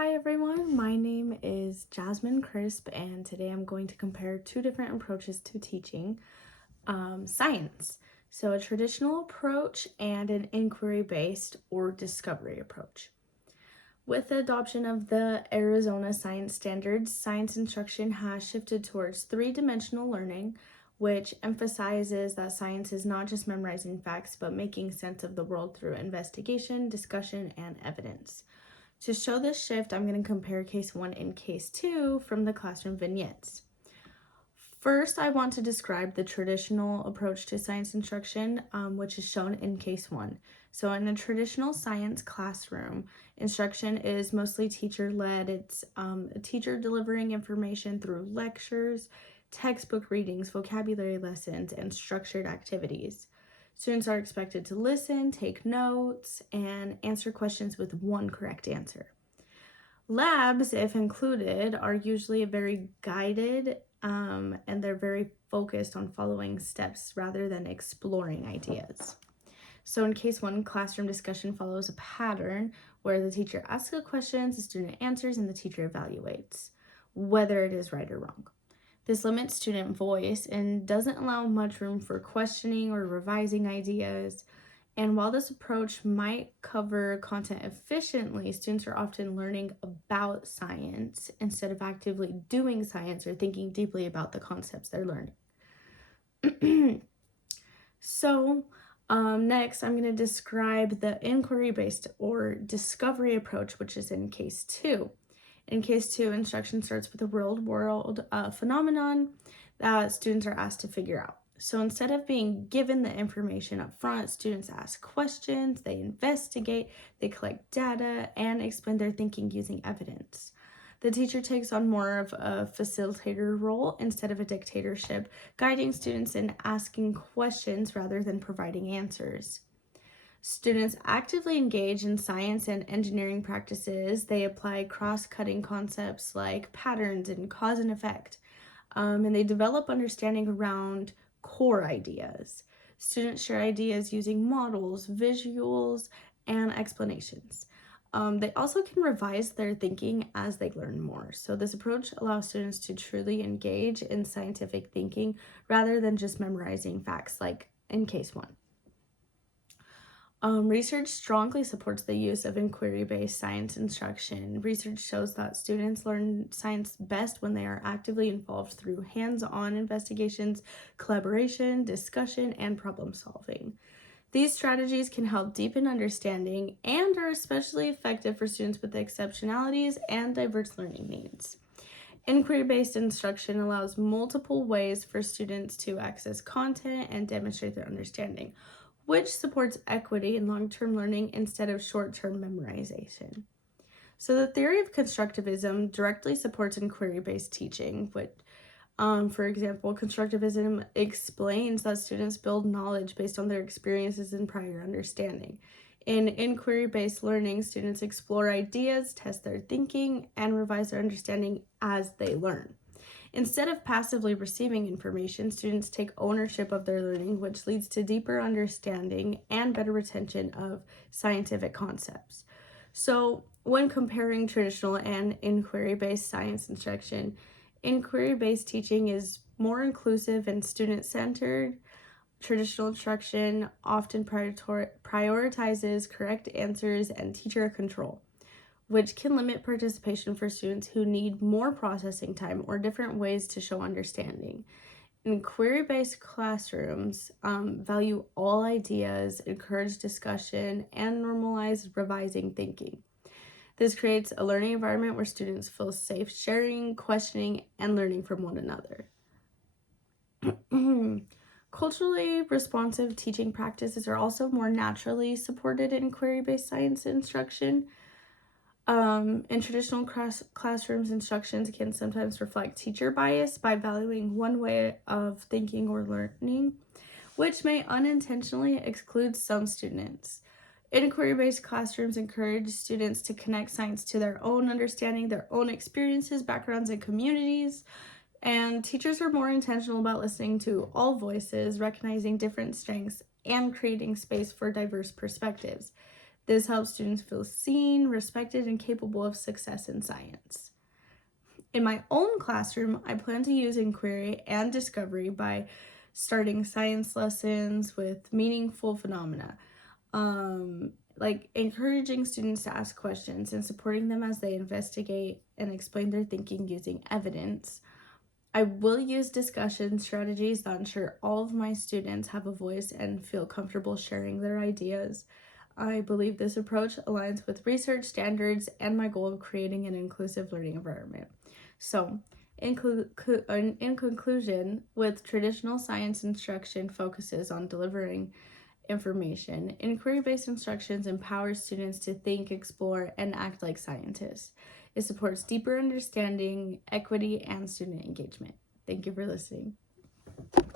Hi everyone, my name is Jasmine Crisp, and today I'm going to compare two different approaches to teaching science. So, a traditional approach and an inquiry based or discovery approach. With the adoption of the Arizona Science Standards, science instruction has shifted towards three-dimensional learning, which emphasizes that science is not just memorizing facts but making sense of the world through investigation, discussion, and evidence. To show this shift, I'm going to compare case 1 and case 2 from the classroom vignettes. First, I want to describe the traditional approach to science instruction, which is shown in case 1. So in a traditional science classroom, instruction is mostly teacher-led. It's a teacher delivering information through lectures, textbook readings, vocabulary lessons, and structured activities. Students are expected to listen, take notes, and answer questions with one correct answer. Labs, if included, are usually very guided and they're very focused on following steps rather than exploring ideas. So in case 1, classroom discussion follows a pattern where the teacher asks a question, the student answers, and the teacher evaluates whether it is right or wrong. This limits student voice and doesn't allow much room for questioning or revising ideas. And while this approach might cover content efficiently, students are often learning about science instead of actively doing science or thinking deeply about the concepts they're learning. So, next, I'm going to describe the inquiry-based or discovery approach, which is in case 2. In case 2, instruction starts with a real-world phenomenon that students are asked to figure out. So instead of being given the information up front, students ask questions, they investigate, they collect data, and explain their thinking using evidence. The teacher takes on more of a facilitator role instead of a dictatorship, guiding students in asking questions rather than providing answers. Students actively engage in science and engineering practices. They apply cross-cutting concepts like patterns and cause and effect, and they develop understanding around core ideas. Students share ideas using models, visuals, and explanations. They also can revise their thinking as they learn more. So this approach allows students to truly engage in scientific thinking rather than just memorizing facts like in case 1. Research strongly supports the use of inquiry-based science instruction. Research shows that students learn science best when they are actively involved through hands-on investigations, collaboration, discussion, and problem solving. These strategies can help deepen understanding and are especially effective for students with exceptionalities and diverse learning needs. Inquiry-based instruction allows multiple ways for students to access content and demonstrate their understanding, which supports equity in long-term learning instead of short-term memorization. So the theory of constructivism directly supports inquiry-based teaching, for example, constructivism explains that students build knowledge based on their experiences and prior understanding. In inquiry-based learning, students explore ideas, test their thinking, and revise their understanding as they learn. Instead of passively receiving information, students take ownership of their learning, which leads to deeper understanding and better retention of scientific concepts. So, when comparing traditional and inquiry-based science instruction, inquiry-based teaching is more inclusive and student-centered. Traditional instruction often prioritizes correct answers and teacher control, which can limit participation for students who need more processing time or different ways to show understanding. Inquiry-based classrooms value all ideas, encourage discussion, and normalize revising thinking. This creates a learning environment where students feel safe sharing, questioning, and learning from one another. Culturally responsive teaching practices are also more naturally supported in inquiry-based science instruction. In traditional classrooms, instructions can sometimes reflect teacher bias by valuing one way of thinking or learning, which may unintentionally exclude some students. Inquiry-based classrooms encourage students to connect science to their own understanding, their own experiences, backgrounds, and communities. And teachers are more intentional about listening to all voices, recognizing different strengths, and creating space for diverse perspectives. This helps students feel seen, respected, and capable of success in science. In my own classroom, I plan to use inquiry and discovery by starting science lessons with meaningful phenomena, like encouraging students to ask questions and supporting them as they investigate and explain their thinking using evidence. I will use discussion strategies that ensure all of my students have a voice and feel comfortable sharing their ideas. I believe this approach aligns with research standards and my goal of creating an inclusive learning environment. So, in conclusion, with traditional science instruction focuses on delivering information, inquiry-based instructions empower students to think, explore, and act like scientists. It supports deeper understanding, equity, and student engagement. Thank you for listening.